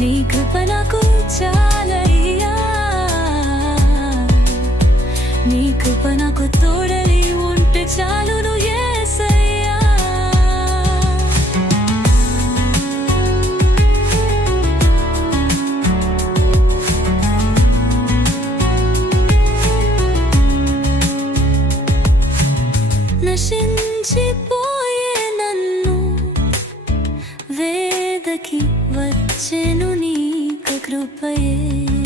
నీ కృప నాకు చాలయ్యా. నీ కృప నాకు తోడలి ఉంటే చాలును ఏసయ్యా. నశించిపో శరణు నీకు కృపయే.